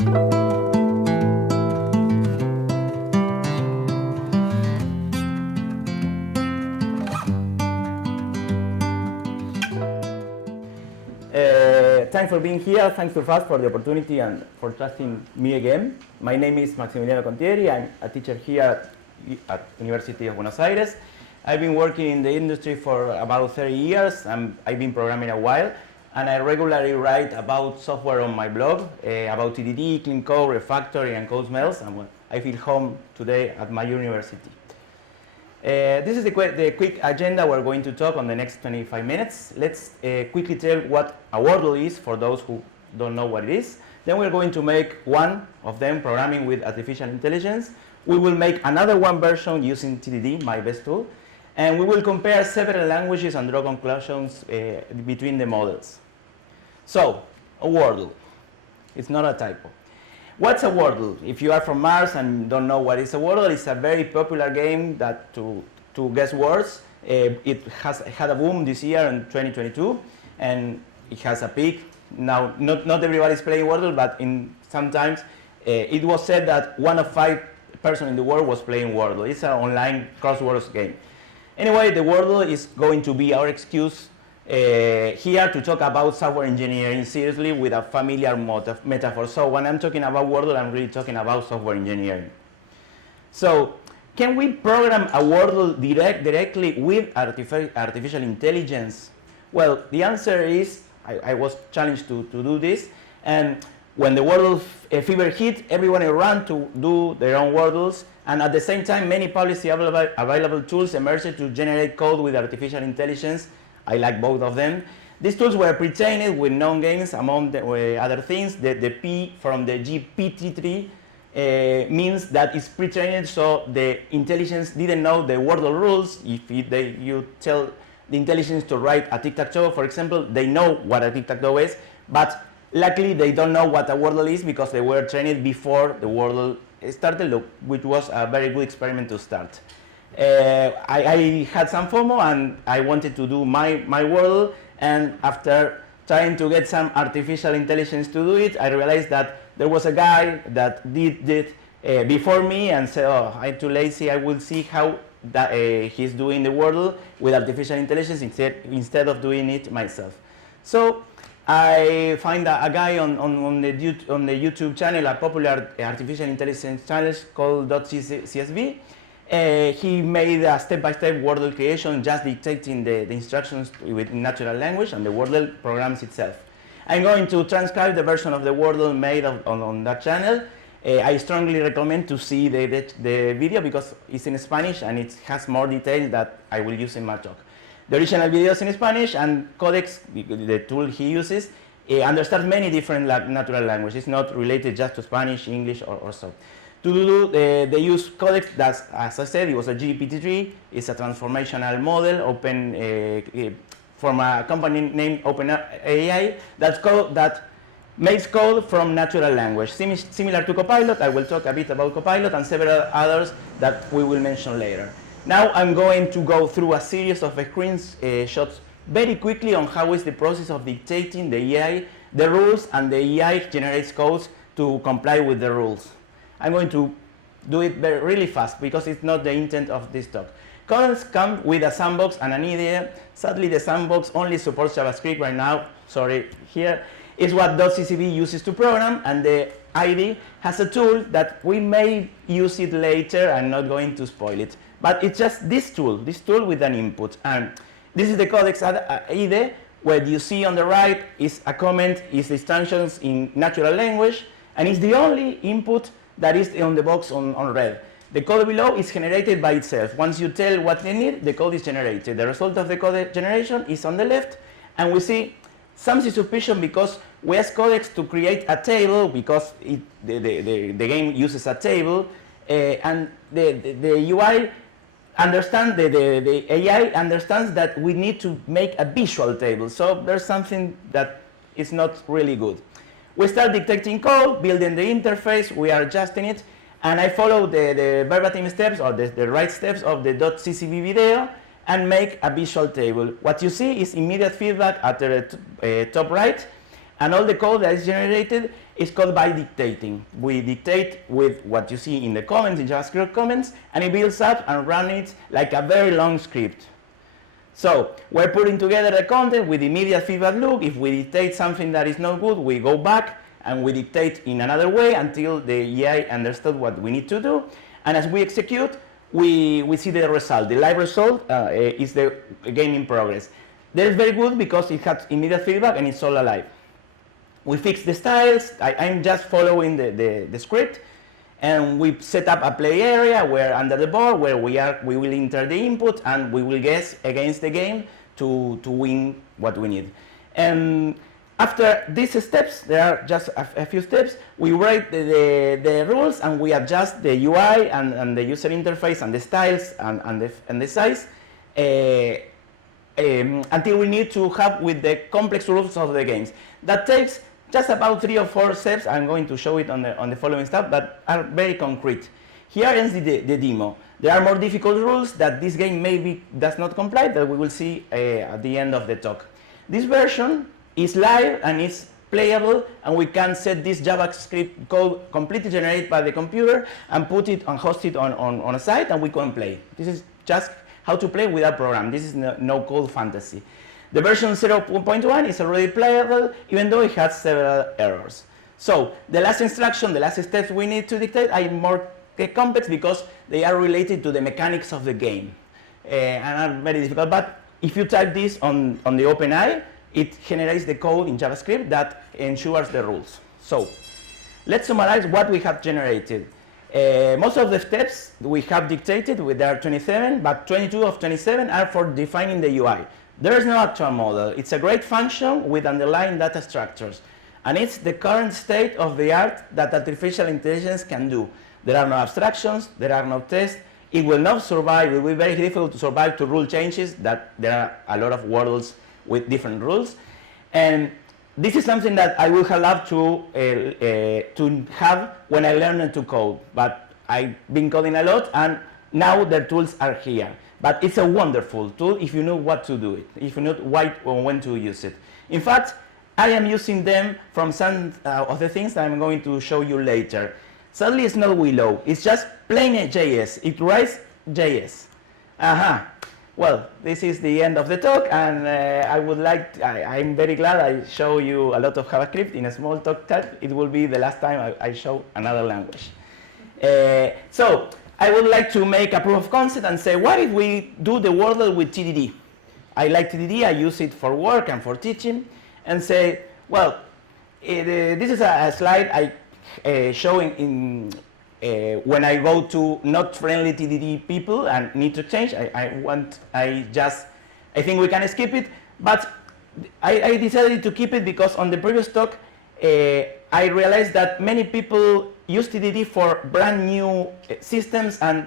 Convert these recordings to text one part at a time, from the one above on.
Thanks for being here. Thanks to FAST for the opportunity and for trusting me again. My name is Maximiliano Contieri. I'm a teacher here at University of Buenos Aires. I've been working in the industry for about 30 years. I've been programming a while, and I regularly write about software on my blog, about TDD, clean code, refactoring, and code smells, and I feel home today at my university. This is the quick agenda we're going to talk on the next 25 minutes. Let's quickly tell what a Worldle is for those who don't know what it is. Then we're going to make one of them, programming with artificial intelligence. We will make another one version using TDD, my best tool. And we will compare several languages and draw conclusions between the models. So, a Worldle. It's not a typo. What's a Worldle? If you are from Mars and don't know what is a Worldle, it's a very popular game that to guess words. It has had a boom this year in 2022, and it has a peak. Now, not everybody's playing Worldle, but sometimes it was said that 1 of 5 persons in the world was playing Worldle. It's an online crosswords game. Anyway, the Worldle is going to be our excuse here to talk about software engineering seriously with a familiar metaphor. So when I'm talking about Worldle, I'm really talking about software engineering. So can we program a Worldle directly with artificial intelligence? Well, the answer is, I was challenged to do this, and when the Worldle fever hit, everyone ran to do their own Worldles, and at the same time, many publicly available tools emerged to generate code with artificial intelligence. I like both of them. These tools were pre-trained with known games, among other things. The P from the GPT-3 means that it's pre-trained, so the intelligence didn't know the Worldle rules. If you tell the intelligence to write a tic-tac-toe, for example, they know what a tic-tac-toe is, but luckily they don't know what a Worldle is because they were trained before the Worldle started, which was a very good experiment to start. I had some FOMO and I wanted to do my Worldle, and after trying to get some artificial intelligence to do it, I realized that there was a guy that did it before me and said, oh, I'm too lazy, I will see how he's doing the Worldle with artificial intelligence instead of doing it myself. So I find a guy on the YouTube channel, a popular artificial intelligence channel called .csv. He made a step-by-step Worldle creation, just dictating the instructions with natural language, and the Worldle programs itself. I'm going to transcribe the version of the Worldle made on that channel. I strongly recommend to see the video because it's in Spanish and it has more details that I will use in my talk. The original video is in Spanish, and Codex, the tool he uses, understands many different natural languages. It's not related just to Spanish, English, or so. To do, they use Codex that, as I said, it was a GPT-3. It's a transformational model from a company named OpenAI that makes code from natural language, similar to Copilot. I will talk a bit about Copilot and several others that we will mention later. Now I'm going to go through a series of screenshots very quickly on how is the process of dictating the AI, the rules, and the AI generates codes to comply with the rules. I'm going to do it really fast because it's not the intent of this talk. Codes come with a sandbox and an IDE. Sadly, the sandbox only supports JavaScript right now. Sorry, here is what .ccv uses to program, and the IDE has a tool that we may use it later. I'm not going to spoil it, but it's just this tool with an input. And this is the Codex IDE. What you see on the right is a comment, is the instructions in natural language, and it's the only input that is on the box on red. The code below is generated by itself. Once you tell what you need, the code is generated. The result of the code generation is on the left, and we see some suspicion because we ask Codex to create a table because the game uses a table, and the UI understands, the AI understands that we need to make a visual table. So there's something that is not really good. We start dictating code, building the interface, we are adjusting it, and I follow the verbatim steps or the right steps of the .ccv video and make a visual table. What you see is immediate feedback at the top right, and all the code that is generated is called by dictating. We dictate with what you see in the comments, in JavaScript comments, and it builds up and runs it like a very long script. So we're putting together the content with immediate feedback loop. If we dictate something that is not good, we go back and we dictate in another way until the AI understood what we need to do. And as we execute, we see the result. The live result is the game in progress. That is very good because it has immediate feedback and it's all alive. We fix the styles. I'm just following the script, and we set up a play area where under the board where we will enter the input and we will guess against the game to win what we need. And after these steps, there are just a few steps. We write the rules and we adjust the UI and the user interface and the styles and the size until we need to have with the complex rules of the games. That takes just about 3 or 4 steps. I'm going to show it on the following stuff, but are very concrete. Here ends the demo. There are more difficult rules that this game maybe does not comply that we will see at the end of the talk. This version is live and is playable, and we can set this JavaScript code completely generated by the computer and put it and host it on a site, and we can play. This is just how to play without program. This is no code fantasy. The version 0.1 is already playable, even though it has several errors. So the last instruction, the last steps we need to dictate are more complex because they are related to the mechanics of the game and are very difficult. But if you type this on the OpenAI, it generates the code in JavaScript that ensures the rules. So let's summarize what we have generated. Most of the steps we have dictated, there are 27, but 22 of 27 are for defining the UI. There is no actual model. It's a great function with underlying data structures. And it's the current state of the art that artificial intelligence can do. There are no abstractions, there are no tests. It will not survive. It will be very difficult to survive to rule changes, that there are a lot of Worldles with different rules. And this is something that I would have loved to have when I learned to code. But I've been coding a lot, and now the tools are here. But it's a wonderful tool if you know what to do it, if you know why or when to use it. In fact, I am using them from some of the things that I'm going to show you later. Sadly, it's not Willow. It's just plain JS. It writes JS. Well, this is the end of the talk, and I'm very glad I show you a lot of JavaScript in a small talk chat. It will be the last time I show another language. So I would like to make a proof of concept and say, what if we do the Worldle with TDD? I like TDD, I use it for work and for teaching, and say, well, this is a slide I showing in when I go to not friendly TDD people and need to change. I think we can skip it, but I decided to keep it because on the previous talk, I realized that many people use TDD for brand new systems and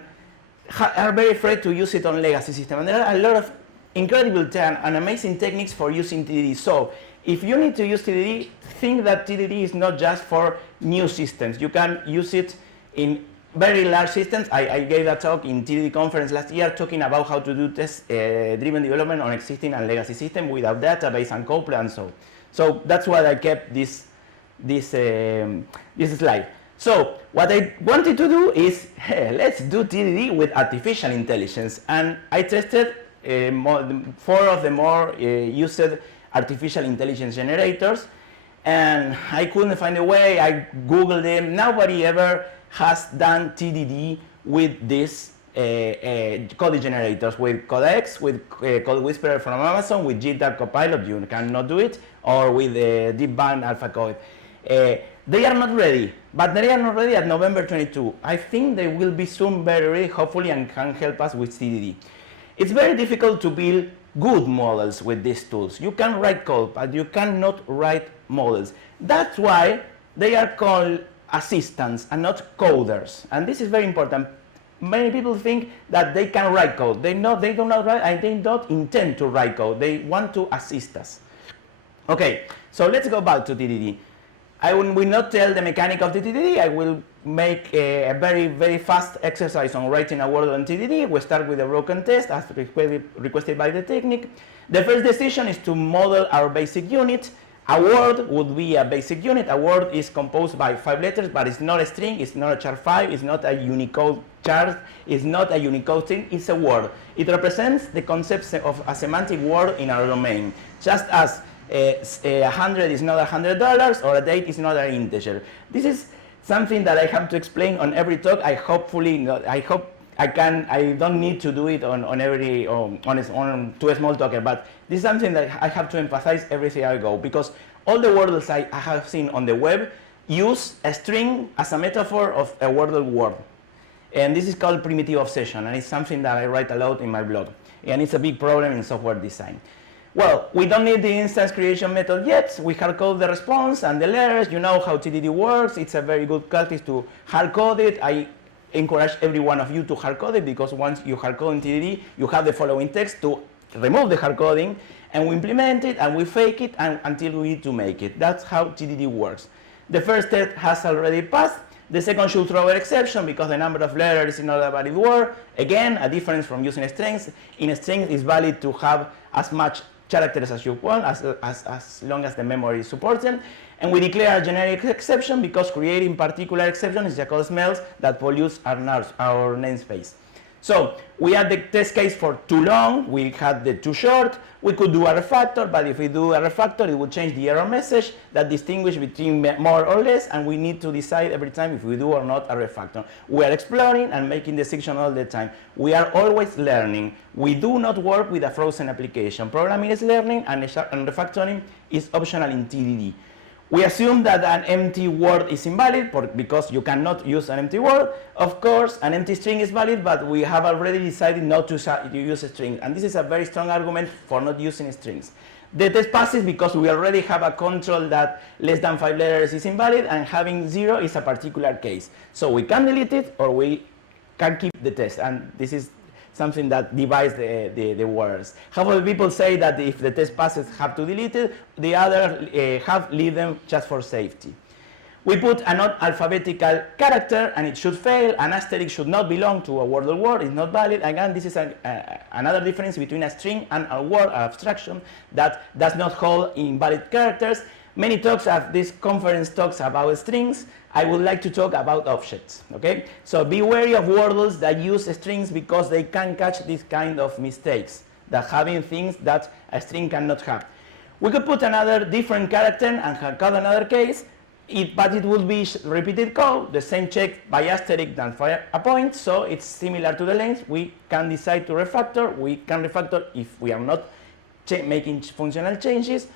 are very afraid to use it on legacy systems. And there are a lot of incredible and amazing techniques for using TDD. So if you need to use TDD, think that TDD is not just for new systems. You can use it in very large systems. I gave a talk in TDD conference last year talking about how to do test-driven development on existing and legacy systems without database and couple and so. So that's why I kept this slide. So what I wanted to do is, let's do TDD with artificial intelligence. And I tested 4 of the more used artificial intelligence generators. And I couldn't find a way. I Googled them. Nobody ever has done TDD with these code generators, with Codex, with Code Whisperer from Amazon, with GitHub Copilot. You cannot do it, or with DeepBank AlphaCode. They are not ready, but they are not ready at November 22. I think they will be soon very ready, hopefully, and can help us with TDD. It's very difficult to build good models with these tools. You can write code, but you cannot write models. That's why they are called assistants and not coders. And this is very important. Many people think that they can write code. They do not write, and they don't intend to write code. They want to assist us. Okay, so let's go back to TDD. I will not tell the mechanic of the TDD. I will make a very, very fast exercise on writing a word on TDD. We start with a broken test as requested by the technique. The first decision is to model our basic unit. A word would be a basic unit. A word is composed by 5 letters, but it's not a string, it's not a char 5, it's not a Unicode chart, it's not a Unicode string, it's a word. It represents the concept of a semantic word in our domain, just as 100 is not $100 or a date is not an integer. This is something that I have to explain on every talk. I hope I can. I don't need to do it on every on to a small talker, but this is something that I have to emphasize everywhere I go, because all the wordles I have seen on the web use a string as a metaphor of a Worldle word, and this is called primitive obsession, and it's something that I write a lot in my blog, and it's a big problem in software design. Well, we don't need the instance creation method yet. We hardcode the response and the letters. You know how TDD works. It's a very good practice to hardcode it. I encourage every one of you to hardcode it, because once you hardcode in TDD, you have the following text to remove the hardcoding, and we implement it and we fake it until we need to make it. That's how TDD works. The first step has already passed. The second should throw an exception because the number of letters is not a valid word. Again, a difference from using strings. In strings, it's valid to have as much characters as you want, as long as the memory supports them. And we declare a generic exception because creating particular exception is a code smells that pollutes our namespace. So we had the test case for too long, we had the too short. We could do a refactor, but if we do a refactor, it would change the error message that distinguish between more or less, and we need to decide every time if we do or not a refactor. We are exploring and making decisions all the time. We are always learning. We do not work with a frozen application. Programming is learning, and refactoring is optional in TDD. We assume that an empty word is invalid because you cannot use an empty word. Of course, an empty string is valid, but we have already decided not to use a string. And this is a very strong argument for not using strings. The test passes because we already have a control that less than 5 letters is invalid, and having 0 is a particular case. So we can delete it or we can keep the test. And this is something that divides the words. Half of the people say that if the test passes, have to delete it. The other half leave them just for safety. We put a non-alphabetical character and it should fail. An asterisk should not belong to a Worldle word. It's not valid. Again, this is another difference between a string and a word abstraction that does not hold invalid characters. Many talks of this conference talks about strings. I would like to talk about objects, okay? So be wary of Wordles that use strings because they can catch this kind of mistakes, that having things that a string cannot have. We could put another different character and hardcode another case, but it would be repeated code, the same check by asterisk than for a point, so it's similar to the length. We can decide to refactor. We can refactor if we are not making functional changes.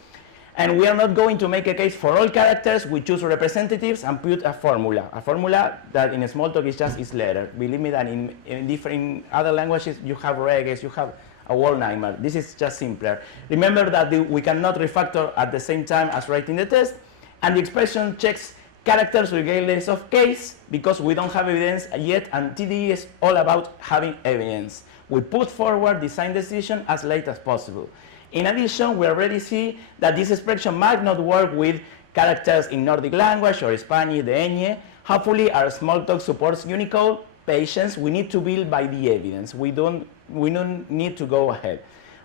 And we are not going to make a case for all characters. We choose representatives and put a formula. A formula that in Smalltalk is just its letter. Believe me that in other languages you have regex, you have a word nightmare. This is just simpler. Remember that we cannot refactor at the same time as writing the test. And the expression checks characters regardless of case because we don't have evidence yet, and TDD is all about having evidence. We put forward design decision as late as possible. In addition, we already see that this expression might not work with characters in Nordic language or Spanish, the ñ. Hopefully, our Smalltalk supports Unicode. Patience, we need to build by the evidence. We don't need to go ahead.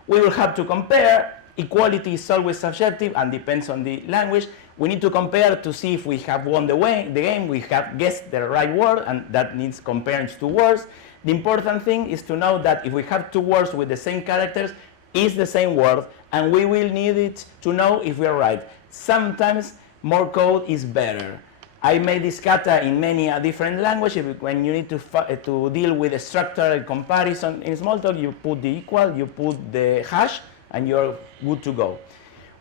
We will have to compare. Equality is always subjective and depends on the language. We need to compare to see if we have won the game, we have guessed the right word, and that needs comparing two words. The important thing is to know that if we have two words with the same characters, it's the same word, and we will need it to know if we are right. Sometimes more code is better. I made this kata in many different languages. When you need to deal with a structural comparison in Smalltalk, you put the equal, you put the hash, and you're good to go.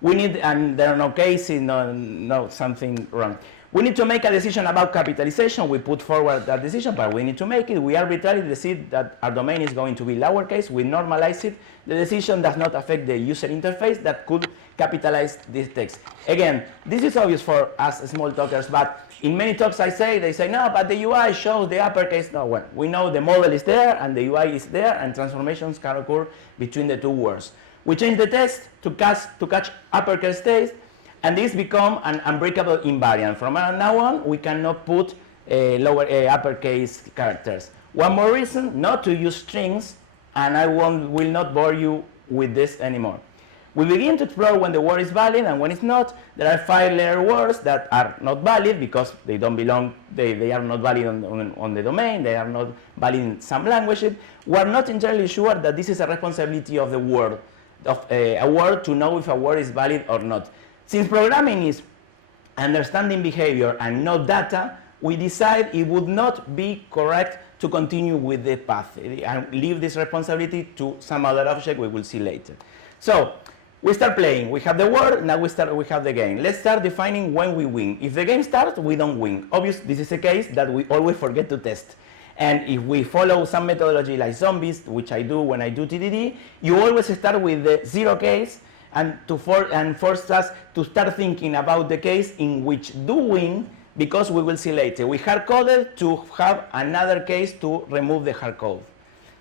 We need, and there are no cases, no something wrong. We need to make a decision about capitalization. We put forward that decision, but we need to make it. We arbitrarily decide that our domain is going to be lowercase. We normalize it. The decision does not affect the user interface that could capitalize this text. Again, this is obvious for us small talkers, but in many talks they say, no, but the UI shows the uppercase. No, well, we know the model is there and the UI is there, and transformations can occur between the two words. We change the text to catch uppercase text, and this becomes an unbreakable invariant. From now on, we cannot put uppercase characters. One more reason not to use strings, and I will not bore you with this anymore. We begin to explore when the word is valid and when it's not. There are 5-letter words that are not valid because they don't belong, they are not valid on the domain, they are not valid in some languages. We are not entirely sure that this is a responsibility of the word, of a word to know if a word is valid or not. Since programming is understanding behavior and not data, we decide it would not be correct to continue with the path and leave this responsibility to some other object we will see later. So we start playing. We have the word. Now we have the game. Let's start defining when we win. If the game starts, we don't win. Obviously, this is a case that we always forget to test. And if we follow some methodology like zombies, which I do when I do TDD, you always start with the 0 case and force us to start thinking about the case in which do win, because we will see later. We hard-coded to have another case to remove the hard code.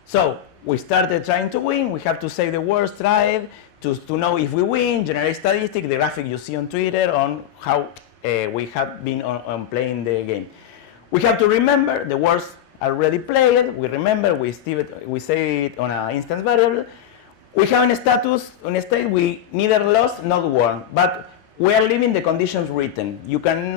So we started trying to win. We have to say the words tried to know if we win, generate statistics, the graphic you see on Twitter on how we have been on playing the game. We have to remember the words already played. We remember, we say it on an instance variable. We have a status, on a state, we neither lost nor won, but we are leaving the conditions written. You can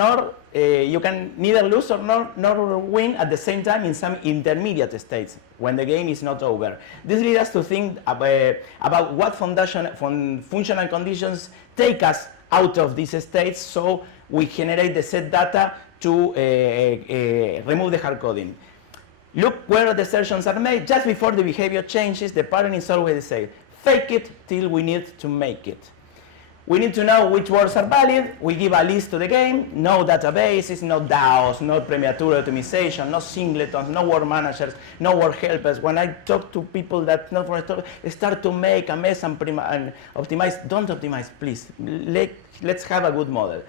neither lose nor win at the same time in some intermediate states when the game is not over. This leads us to think about what functional conditions take us out of these states, so we generate the set data to remove the hard coding. Look where the assertions are made. Just before the behavior changes, the pattern is always the same. Fake it till we need to make it. We need to know which words are valid. We give a list to the game. No databases, no DAOs, no premature optimization, no singletons, no word managers, no word helpers. When I talk to people that not for start to make a mess and optimize, don't optimize, please. Let's have a good model.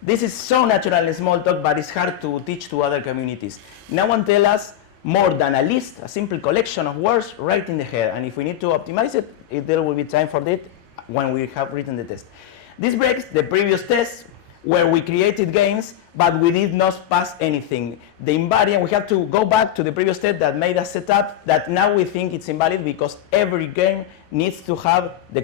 This is so natural in Smalltalk, but it's hard to teach to other communities. No one tells us more than a list, a simple collection of words right in the head. And if we need to optimize it, there will be time for that when we have written the test. This breaks the previous test where we created games, but we did not pass anything. The invariant, we have to go back to the previous test that made us set up that now we think it's invalid because every game needs to have the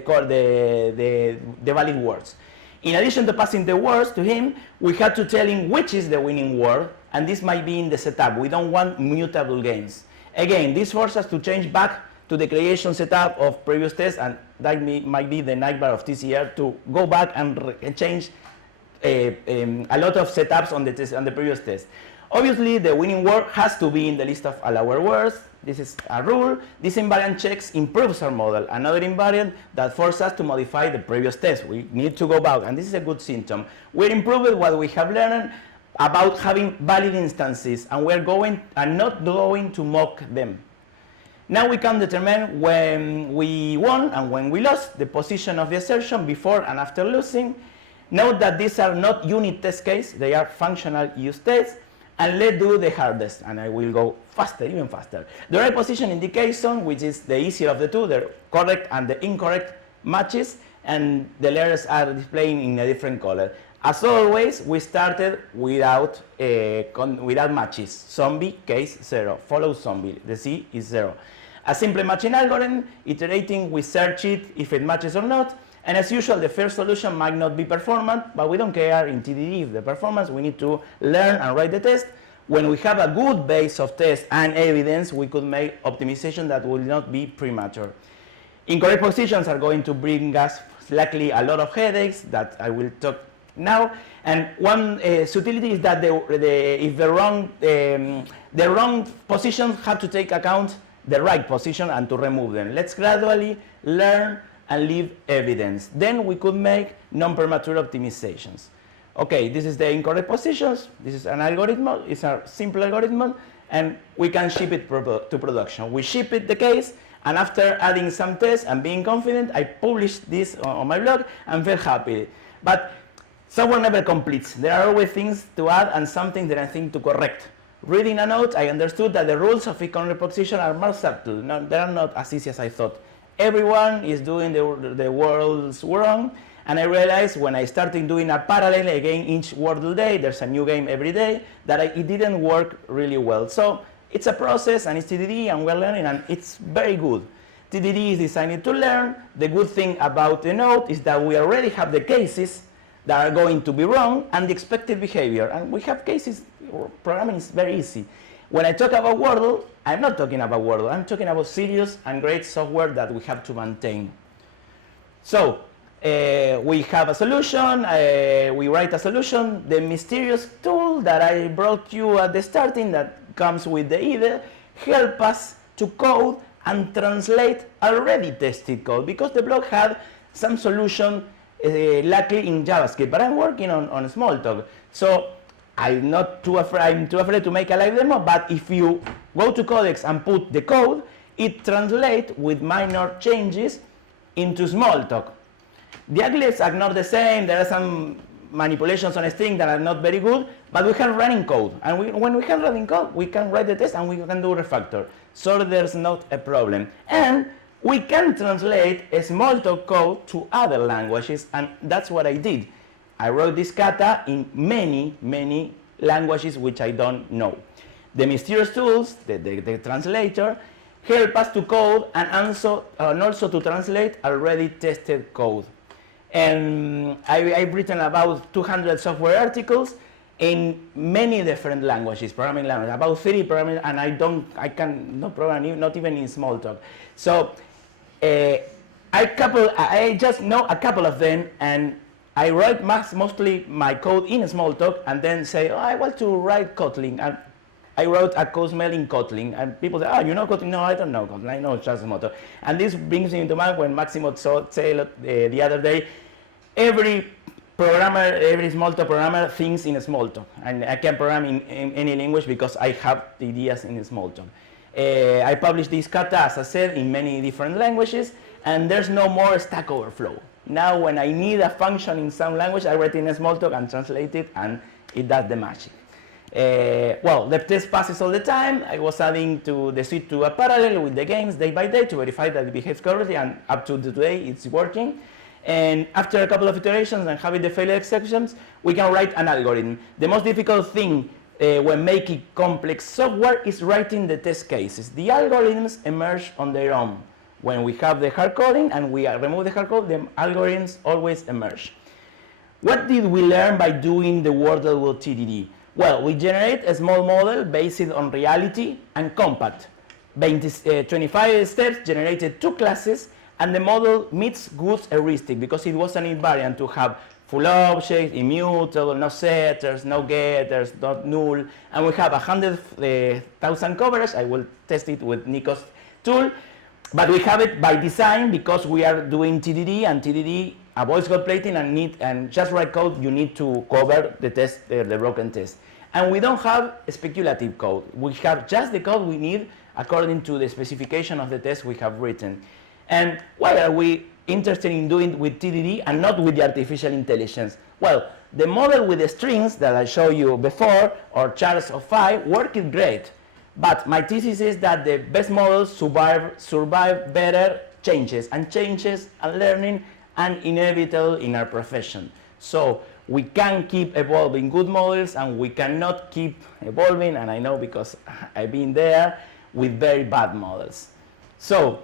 valid words. In addition to passing the words to him, we had to tell him which is the winning word, and this might be in the setup. We don't want mutable games. Again, this forces us to change back to the creation setup of previous tests, and that might be the nightmare of TCR to go back and change a lot of setups on the previous test. Obviously, the winning word has to be in the list of allowed words. This is a rule. This invariant checks improves our model. Another invariant that forces us to modify the previous test. We need to go back, and this is a good symptom. We're improving what we have learned about having valid instances, and we're not going to mock them. Now we can determine when we won and when we lost, the position of the assertion before and after losing. Note that these are not unit test cases, they are functional use tests. And let's do the hardest, and I will go faster, even faster. The right position indication, which is the easier of the two, the correct and the incorrect matches, and the letters are displayed in a different color. As always, we started without matches. Zombie, case 0. Follow zombie, the C is 0. A simple matching algorithm, iterating, we search it if it matches or not. And as usual, the first solution might not be performant, but we don't care in TDD if the performance. We need to learn and write the test. When we have a good base of tests and evidence, we could make optimization that will not be premature. Incorrect positions are going to bring us likely a lot of headaches that I will talk now. And one subtlety is that if the wrong positions have to take account the right position and to remove them. Let's gradually learn and leave evidence. Then we could make non-premature optimizations. Okay, this is the incorrect positions. This is an algorithm. It's a simple algorithm, and we can ship it to production. We ship it the case, and after adding some tests and being confident, I published this on my blog and felt happy. But software never completes. There are always things to add and some things that I think to correct. Reading a note, I understood that the rules of incorrect position are more subtle. No, they are not as easy as I thought. Everyone is doing the words wrong, and I realized when I started doing a parallel again each Worldle day, there's a new game every day, that it didn't work really well. So it's a process, and it's TDD, and we're learning, and it's very good. TDD is designed to learn. The good thing about the node is that we already have the cases that are going to be wrong and the expected behavior. And we have cases, programming is very easy. When I talk about Worldle, I'm not talking about Worldle. I'm talking about serious and great software that we have to maintain. So we have a solution, we write a solution. The mysterious tool that I brought you at the starting that comes with the IDE help us to code and translate already tested code, because the blog had some solution luckily in JavaScript, but I'm working on Smalltalk. So I'm too afraid to make a live demo, but if you go to Codex and put the code, it translates with minor changes into Smalltalk. The uglets are not the same. There are some manipulations on a string that are not very good, but we can run in code. And when we can run in code, we can write the test and we can do refactor. So there's not a problem. And we can translate a Smalltalk code to other languages, and that's what I did. I wrote this kata in many, many languages which I don't know. The mysterious tools, the translator, help us to code and also to translate already tested code. And I've written about 200 software articles in many different languages, programming languages, about 30 programming, and I can not program, not even in Smalltalk. So I just know a couple of them, and I write mostly my code in Smalltalk, and then say, oh, I want to write Kotlin, and I wrote a code smell in Kotlin, and people say, oh, you know Kotlin? No, I don't know Kotlin, I know just Smalltalk. And this brings me into mind when Maximo said the other day, every Smalltalk programmer thinks in Smalltalk, and I can program in any language because I have the ideas in Smalltalk. I published this kata, as I said, in many different languages, and there's no more Stack Overflow. Now when I need a function in some language, I write in Smalltalk and translate it, and it does the magic. Well, the test passes all the time. I was adding to the suite to a parallel with the games day by day to verify that it behaves correctly, and up to today it's working. And after a couple of iterations and having the failure exceptions, we can write an algorithm. The most difficult thing when making complex software is writing the test cases. The algorithms emerge on their own. When we have the hard coding and we remove the hard code, the algorithms always emerge. What did we learn by doing the Worldle with TDD? Well, we generate a small model based on reality and compact. 25 steps generated 2 classes, and the model meets good heuristic because it was an invariant to have full objects, immutable, no setters, no getters, not null, and we have 100,000 coverage. I will test it with Nico's tool, but we have it by design because we are doing TDD, and TDD avoids gold plating and just write code. You need to cover the test, the broken test, and we don't have speculative code. We have just the code we need according to the specification of the test we have written. And why are we interested in doing with TDD and not with the artificial intelligence? Well, the model with the strings that I showed you before, or charts of 5, worked great. But my thesis is that the best models survive better changes, and learning are inevitable in our profession. So we can keep evolving good models, and we cannot keep evolving, and I know because I've been there, with very bad models. So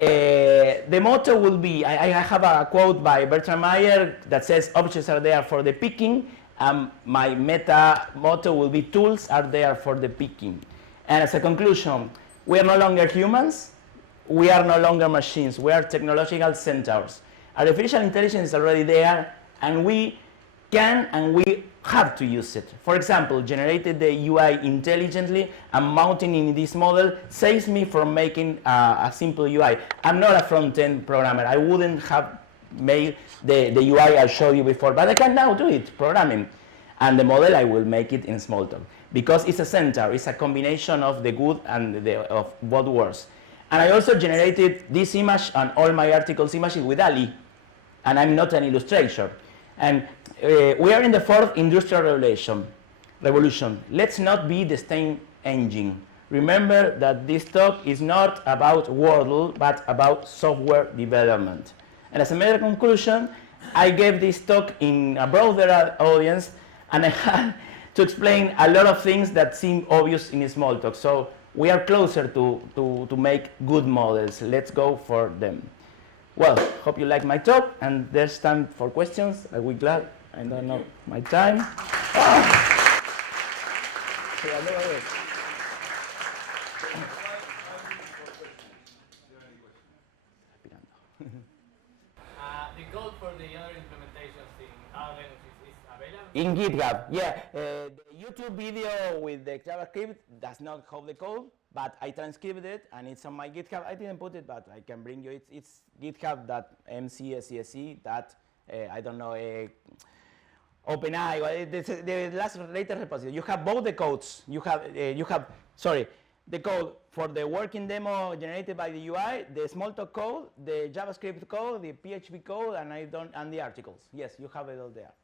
the motto will be, I have a quote by Bertrand Meyer that says objects are there for the picking. My meta motto will be tools are there for the picking. And as a conclusion, we are no longer humans, we are no longer machines, we are technological centaurs. Artificial intelligence is already there, and we can and we have to use it. For example, generated the UI intelligently and mounting in this model saves me from making a simple UI. I'm not a front-end programmer. I wouldn't have made the UI I showed you before, but I can now do it, programming. And the model, I will make it in Smalltalk because it's a centaur. It's a combination of the good and of both worlds. And I also generated this image and all my articles images with Ali, and I'm not an illustrator. And we are in the 4th industrial revolution. Let's not be the steam engine. Remember that this talk is not about Worldle, but about software development. And as a matter of conclusion, I gave this talk in a broader audience, and I had to explain a lot of things that seem obvious in Smalltalk. So we are closer to make good models. Let's go for them. Well, hope you like my talk, and there's time for questions. I will be glad. I don't know my time. The code for the other implementations in other languages is available? In GitHub, yeah. The YouTube video with the JavaScript does not have the code, but I transcribed it and it's on my GitHub. I didn't put it, but I can bring you. It's github.mcscsc. I don't know, OpenAI. The last latest repository. You have both the codes. You have the code for the working demo generated by the UI, the Smalltalk code, the JavaScript code, the PHP code, and the articles. Yes, you have it all there.